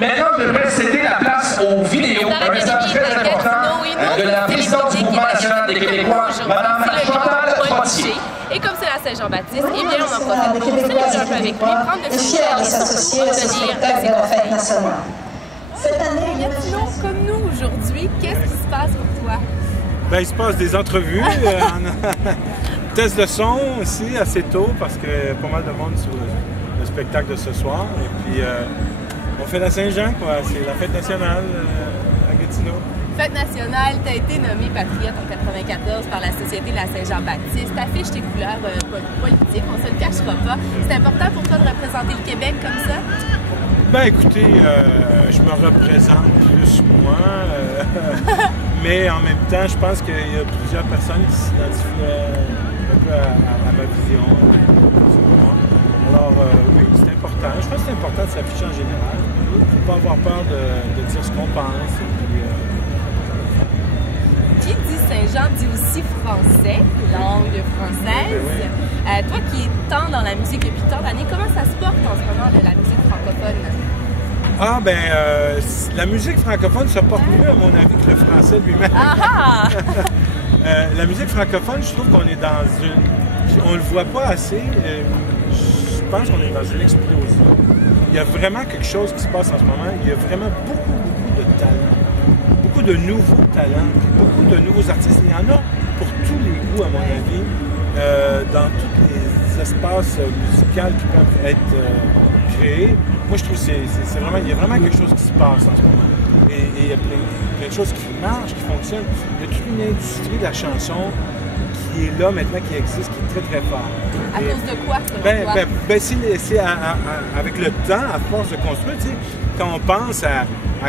Maintenant, je devrais céder la place aux vidéos, un message très important de la présidente du Mouvement national des Québécois, Mme Chantal Trottier. Et comme c'est la Saint-Jean-Baptiste, eh bien, on en profite pour célébrer un peu avec lui, prendre de ses fiers de s'associer au spectacle de la fête nationale. Cette année, Gatineau, comme nous aujourd'hui, qu'est-ce qui se passe pour toi? Ben, il se passe des entrevues, test de son aussi assez tôt parce qu'il y a pas mal de monde sur le spectacle de ce soir. Et puis, on fait la Saint-Jean, quoi. C'est la fête nationale à Gatineau. Fête nationale, tu as été nommé patriote en 1994 par la Société de la Saint-Jean-Baptiste. Tu affiches tes couleurs politiques, on ne se le cachera pas. C'est important pour toi de représenter le Québec comme ça? Ben écoutez, je me représente plus moi, mais en même temps, je pense qu'il y a plusieurs personnes qui s'identifient un peu à ma vision. Alors oui, c'est important. Je pense que c'est important de s'afficher en général. Il ne faut pas avoir peur de dire ce qu'on pense. Qui dit Saint-Jean dit aussi français, langue française. Oui. Toi qui es tant dans la musique depuis tant d'années, comment ça se porte en ce moment de la musique francophone? Ah ben, la musique francophone se porte mieux à mon avis que le français lui-même. La musique francophone, je trouve qu'on est dans une... On le voit pas assez. Je pense qu'on est dans une explosion. Il y a vraiment quelque chose qui se passe en ce moment. Il y a vraiment beaucoup de talent. Beaucoup de nouveaux talents, beaucoup de nouveaux artistes. Il y en a pour tous les goûts, à mon avis, dans tous les espaces musicaux qui peuvent être créés. Moi, je trouve qu'il y a vraiment quelque chose qui se passe en ce moment. Et il y a plein de choses qui marchent, qui fonctionnent. Il y a toute une industrie de la chanson qui est là maintenant, qui existe, qui est très, très forte. À cause de quoi, selon toi? C'est avec le temps, à force de construire, tu sais, quand on pense à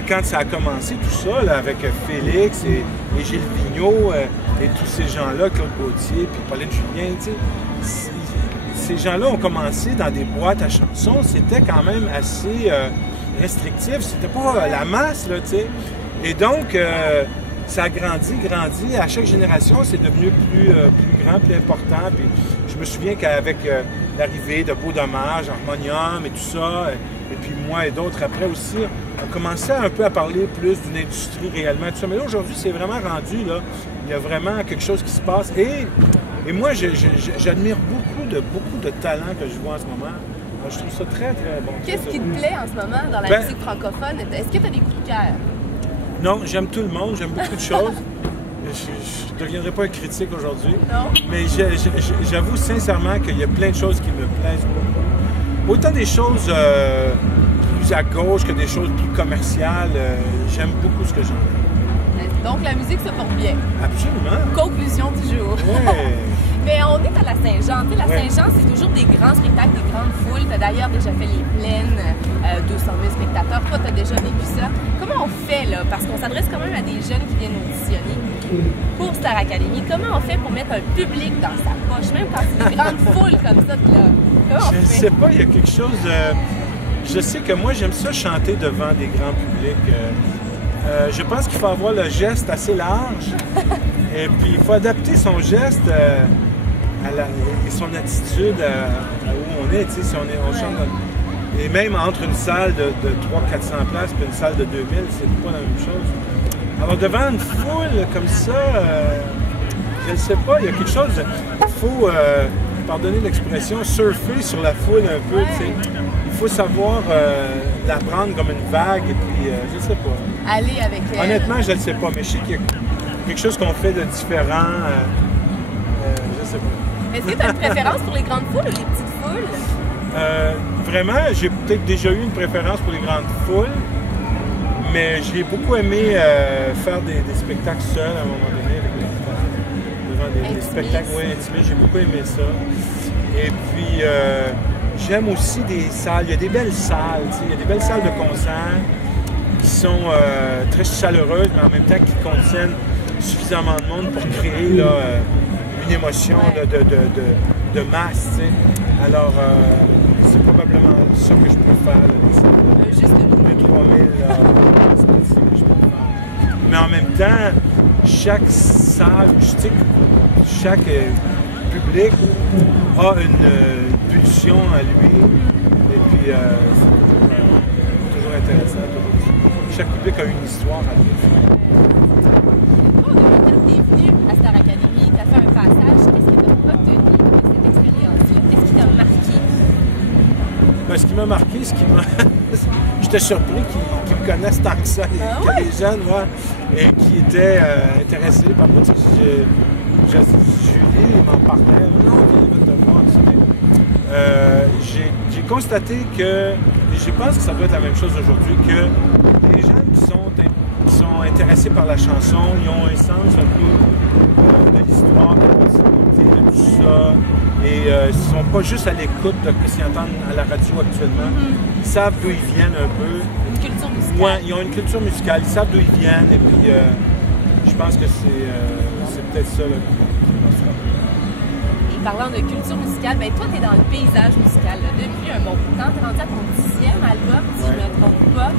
quand ça a commencé, tout ça, là, avec Félix et Gilles Vigneault et tous ces gens-là, Claude Gauthier, puis Pauline Julien, tu sais, ces gens-là ont commencé dans des boîtes à chansons, c'était quand même assez restrictif, c'était pas la masse, là, tu sais. Et donc, ça a grandi, à chaque génération, c'est devenu plus grand, plus important, puis je me souviens qu'avec l'arrivée de Beau Dommage, Harmonium et tout ça, et puis moi et d'autres après aussi, on commençait un peu à parler plus d'une industrie réellement, tout ça. Mais là, aujourd'hui, c'est vraiment rendu, là, il y a vraiment quelque chose qui se passe. Et moi, j'admire beaucoup de talents que je vois en ce moment. Je trouve ça très, très bon. Qu'est-ce qui te plaît en ce moment dans la musique francophone? Est-ce que tu as des coups de cœur? Non, j'aime tout le monde, j'aime beaucoup de choses. Je ne deviendrai pas un critique aujourd'hui. Non. Mais j'avoue sincèrement qu'il y a plein de choses qui me plaisent beaucoup. Autant des choses plus à gauche que des choses plus commerciales. J'aime beaucoup ce que j'entends. Donc la musique se porte bien. Absolument. Conclusion du jour. Ouais. Mais on est à la Saint-Jean. Tu sais, la Saint-Jean, c'est toujours des grands spectacles, des grandes foules. Tu as d'ailleurs déjà fait les plaines, 200 000 spectateurs. Toi, tu as déjà vécu ça. Comment on fait, là? Parce qu'on s'adresse quand même à des jeunes qui viennent auditionner pour Star Academy. Comment on fait pour mettre un public dans sa poche, même quand c'est des grandes foules comme ça? Comment on fait? Je ne sais pas, il y a quelque chose... je sais que moi, j'aime ça chanter devant des grands publics. Je pense qu'il faut avoir le geste assez large. Et puis, il faut adapter son geste et son attitude à où on est. Tu sais, si on chante... Et même entre une salle de 300-400 places et une salle de 2000, c'est pas la même chose. Alors, devant une foule comme ça, je ne sais pas, il y a quelque chose... Il faut, pardonnez l'expression, surfer sur la foule un peu. Tu sais. Il faut savoir la prendre comme une vague et puis, je ne sais pas. Aller avec elle. Honnêtement, je ne sais pas, mais je sais qu'il y a quelque chose qu'on fait de différent. Je ne sais pas. Est-ce que tu as une préférence pour les grandes foules ou les petites foules? Vraiment, j'ai peut-être déjà eu une préférence pour les grandes foules, mais j'ai beaucoup aimé faire des spectacles seuls à un moment donné, devant des spectacles intimistes. J'ai beaucoup aimé ça. Et puis, j'aime aussi des salles. Il y a des belles salles, tu sais, il y a des belles salles de concert qui sont très chaleureuses, mais en même temps qui contiennent suffisamment de monde pour créer là, une émotion là, de masse. Tu sais. Alors, c'est probablement ça que je peux faire. Juste les 3000, c'est ça que je peux faire. Mais en même temps, chaque salle, chaque public a une pulsion à lui. Et puis, c'est toujours intéressant. chaque public a une histoire à vivre. Quand tu es venu à Star Academy, tu as fait un passage, qu'est-ce que tu as retenu de cette expérience-là? Qu'est-ce qui t'a marqué? Ben, ce qui m'a marqué, j'étais surpris qu'ils me connaissent tant que ça, que les jeunes, moi, et qui étaient intéressés par moi. Julie m'en parlait, non, viens te voir. J'ai constaté que, je pense que ça doit être la même chose aujourd'hui, que les gens qui sont intéressés par la chanson, ils ont un sens un peu de l'histoire, de la possibilité, de tout ça. Et ils ne sont pas juste à l'écoute de ce qu'ils entendent à la radio actuellement. Ils savent d'où ils viennent un peu. Une culture musicale. Oui, ils ont une culture musicale, ils savent d'où ils viennent. Et puis, je pense que c'est peut-être ça. Là. Et parlant de culture musicale, ben toi, tu es dans le paysage musical là, depuis un bon bout de temps. Tu es rendu à ton 10e album, si je ne me trompe pas.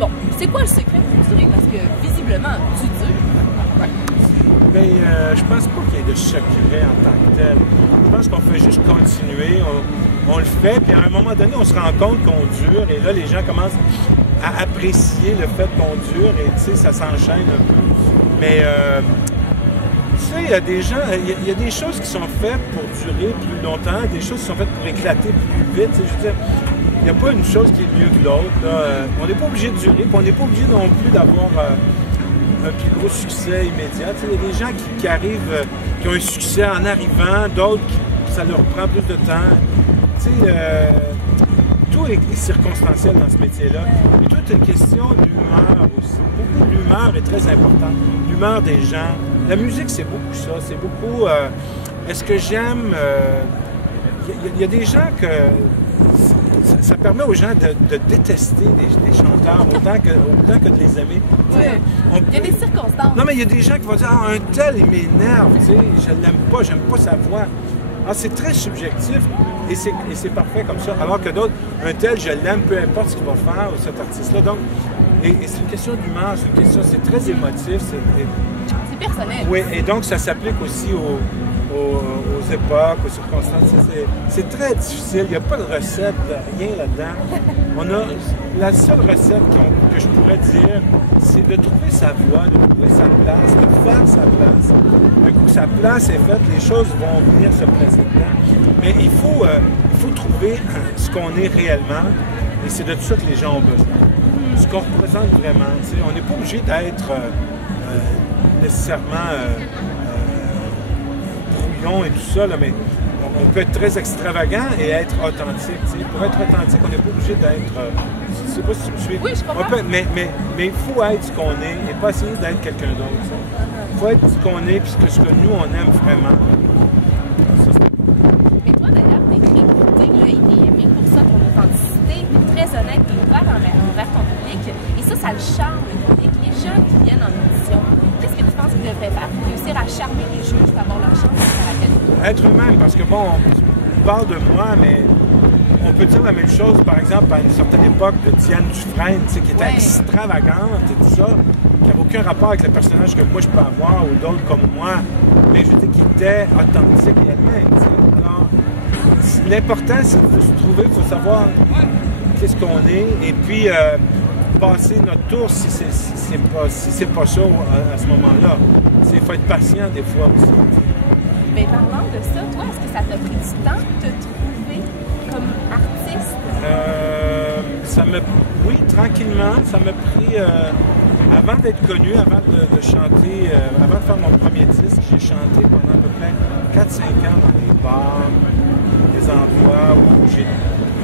Bon, c'est quoi le secret pour durer? Parce que visiblement, tu dures. Ben, je pense pas qu'il y ait de secret en tant que tel. Je pense qu'on fait juste continuer, on le fait, puis à un moment donné, on se rend compte qu'on dure, et là, les gens commencent à apprécier le fait qu'on dure, et tu sais, ça s'enchaîne un peu. Mais, tu sais, il y a des gens, il y a des choses qui sont faites pour durer plus longtemps, des choses qui sont faites pour éclater plus vite, tu sais, je veux dire, il n'y a pas une chose qui est mieux que l'autre, là. On n'est pas obligé de durer, puis on n'est pas obligé non plus d'avoir un plus gros succès immédiat. Il y a des gens qui arrivent, qui ont un succès en arrivant, d'autres ça leur prend plus de temps. Tout est circonstanciel dans ce métier-là. Et tout est une question d'humeur aussi. Beaucoup l'humeur est très importante. L'humeur des gens. La musique, c'est beaucoup ça. C'est beaucoup... est-ce que j'aime... Il y a des gens que... Ça permet aux gens de détester des chanteurs autant que de les aimer. Ouais. Il y a des circonstances. Non, mais il y a des gens qui vont dire « Ah, un tel, il m'énerve, tu sais, je l'aime pas, j'aime pas sa voix. » Ah, c'est très subjectif et c'est parfait comme ça. Alors que d'autres, un tel, je l'aime, peu importe ce qu'il va faire, ou cet artiste-là. Donc, et c'est une question d'humeur, c'est très émotif. C'est personnel. Oui, et donc ça s'applique aussi aux époques, aux circonstances. C'est très difficile. Il n'y a pas de recette, rien là-dedans. La seule recette que je pourrais dire, c'est de trouver sa voie, de trouver sa place, de faire sa place. Un coup que sa place est faite, les choses vont venir se placer dedans. Mais il faut trouver ce qu'on est réellement, et c'est de tout ça que les gens ont besoin. Ce qu'on représente vraiment. T'sais. On n'est pas obligé d'être nécessairement brouillon et tout ça, là, mais on peut être très extravagant et être authentique. T'sais. Pour être authentique, on n'est pas obligé d'être... je ne sais pas si tu me suis. Oui, je comprends. Mais il faut être ce qu'on est et pas essayer d'être quelqu'un d'autre. Il faut être ce qu'on est et ce que nous, on aime vraiment. Mais toi, d'ailleurs, t'es très écouté, là, et t'es aimé pour ça, ton authenticité, t'es très honnête, t'es ouvert envers ton public. Et ça le charme, le public. Les jeunes qui viennent en audition, qu'est-ce que tu penses qu'ils devraient faire pour réussir à charmer les juges pour avoir leur chance à l'Académie? Être eux-mêmes, parce que bon, on parle de moi, mais on peut dire la même chose, par exemple, à une certaine époque de Diane Dufresne, qui était extravagante et tout ça, qui n'avait aucun rapport avec le personnage que moi je peux avoir ou d'autres comme moi, mais je veux dire qui était authentique et elle-même. Alors, l'important, c'est qu'il faut se trouver, il faut savoir qu'est-ce qu'on est, et puis passer notre tour si c'est pas ça à ce moment-là. Il faut être patient des fois aussi. Mais parlant de ça, toi, est-ce que ça t'a pris du temps de te trouver comme artiste? Oui, tranquillement. Ça m'a pris... avant d'être connu, avant de chanter, avant de faire mon premier disque, j'ai chanté pendant à peu près 4-5 ans dans des bars, des endroits où j'ai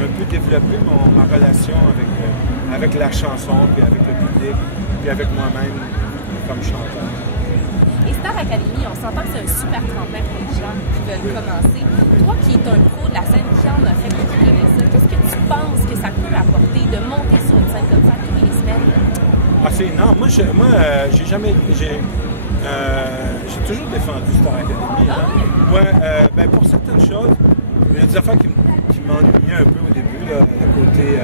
un peu développé ma relation avec la chanson, puis avec le public, puis avec moi-même comme chanteur. Et Star Academy, on s'entend que c'est un super tremplin pour les gens qui veulent commencer. Toi qui es un pro de la scène, qui en a fait, qui connais ça, qu'est-ce que tu penses que ça peut apporter de monter sur une scène comme ça toutes les semaines? Ah, c'est énorme. Moi, j'ai jamais... J'ai toujours défendu Star Academy. Ah oui? Ben, pour certaines choses, il y a des affaires qui m'ennuyaient un peu au début, là, le côté...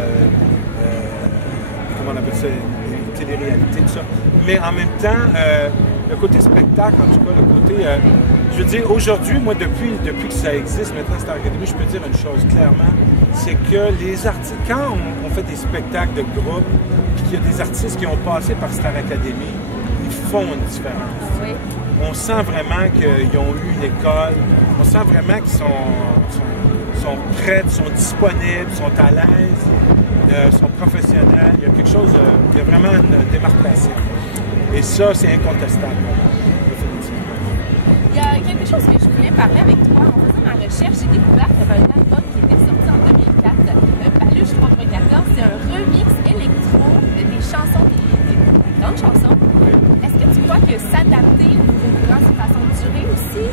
comment on appelle ça? Télé-réalité, tout ça. Mais en même temps... le côté spectacle, en tout cas, le côté... je veux dire, aujourd'hui, moi, depuis que ça existe, maintenant, Star Academy, je peux dire une chose clairement, c'est que les artistes, quand on fait des spectacles de groupe, puis qu'il y a des artistes qui ont passé par Star Academy, ils font une différence. Oui. On sent vraiment qu'ils ont eu une école, on sent vraiment qu'ils sont prêts, sont disponibles, sont à l'aise, sont professionnels. Il y a quelque chose, il y a vraiment une démarcation. Et ça, c'est incontestable, définitivement. Il y a quelque chose que je voulais parler avec toi. En faisant ma recherche, j'ai découvert qu'il y avait un album qui était sorti en 2004, Paluche 3.14. C'est un remix électro des chansons, des grandes chansons. Est-ce que tu crois que s'adapter au nouveau courant, c'est une façon de durer aussi?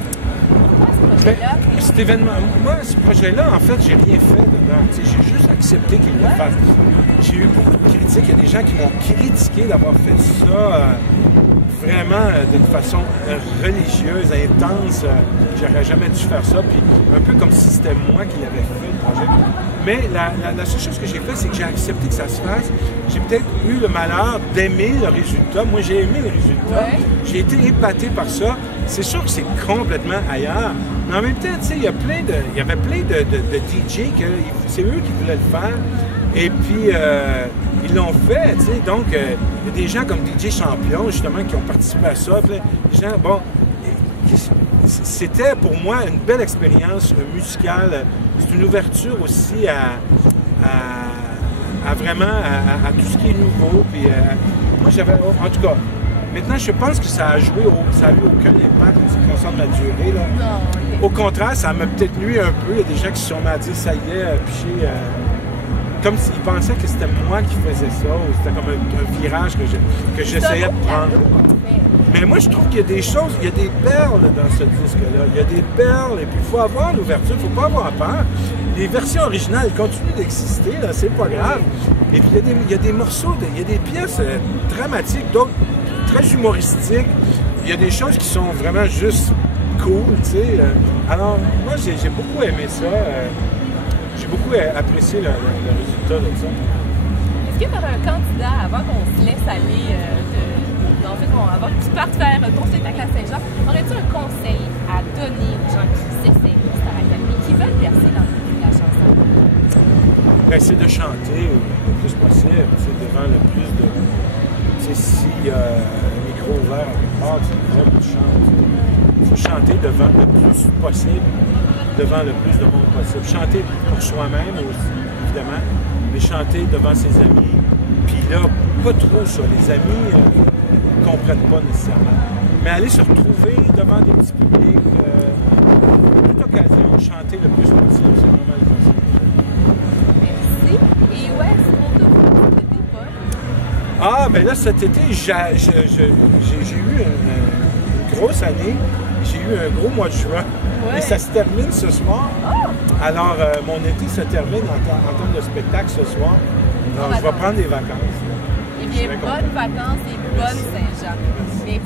Pourquoi ce projet-là? Cet événement, moi, ce projet-là, en fait, j'ai rien fait dedans. J'ai juste accepté qu'il le fasse. J'ai eu beaucoup de critiques. Il y a des gens qui m'ont critiqué d'avoir fait ça vraiment d'une façon religieuse, intense. J'aurais jamais dû faire ça. Puis un peu comme si c'était moi qui l'avais fait, le projet. Mais la seule chose que j'ai fait, c'est que j'ai accepté que ça se fasse. J'ai peut-être eu le malheur d'aimer le résultat. Moi, j'ai aimé le résultat. Ouais. J'ai été épaté par ça. C'est sûr que c'est complètement ailleurs. Mais en même temps, tu sais, il y avait plein de DJ que c'est eux qui voulaient le faire. Et puis, ils l'ont fait, tu sais. Donc, il y a des gens comme DJ Champion, justement, qui ont participé à ça. Puis, des gens, bon, c'était pour moi une belle expérience musicale. C'est une ouverture aussi à vraiment à tout ce qui est nouveau. Puis, moi, j'avais, en tout cas, maintenant, je pense que ça a eu aucun impact en ce qui concerne la durée. Là. Non, okay. Au contraire, ça m'a peut-être nuit un peu. Il y a des gens qui se sont mis à dire, ça y est, piché. Comme s'ils pensaient que c'était moi qui faisais ça, ou c'était comme un virage que j'essayais de prendre. Mais moi, je trouve qu'il y a des choses, il y a des perles dans ce disque-là. Il y a des perles, et puis il faut avoir l'ouverture, il ne faut pas avoir peur. Les versions originales continuent d'exister, là, c'est pas grave. Et puis il y a des morceaux, il y a des pièces dramatiques, d'autres très humoristiques. Il y a des choses qui sont vraiment juste cool, tu sais. Alors, moi, j'ai beaucoup aimé ça. J'ai beaucoup apprécié le résultat de ça. Est-ce que tu aurais un candidat, avant qu'on se laisse aller, en fait, avant que tu partes faire ton spectacle à Saint-Jean, aurais-tu un conseil à donner aux gens qui s'essayent pour Star Academy, qui veulent percer dans la chanson? Ben, c'est de chanter le plus possible, c'est devant le plus de... Tu sais, si un micro ouvert à quelque part, tu chantes. Il faut chanter devant le plus possible, devant le plus de monde possible. Chanter pour soi-même aussi, évidemment, mais chanter devant ses amis. Puis là, pas trop ça. Les amis ne comprennent pas nécessairement. Mais aller se retrouver devant des petits publics, toute occasion, chanter le plus possible, c'est vraiment le conseil. Merci. Et où est-ce qu'on te trouve cet été, Paul? Ah, ben là, cet été, j'ai eu une grosse année. J'ai eu un gros mois de juin. Ouais. Et ça se termine ce soir. Oh. Alors, mon été se termine en termes de spectacle ce soir. Alors, je vais prendre des vacances. Eh bien, bonnes vacances et bonne Saint-Jean. Merci.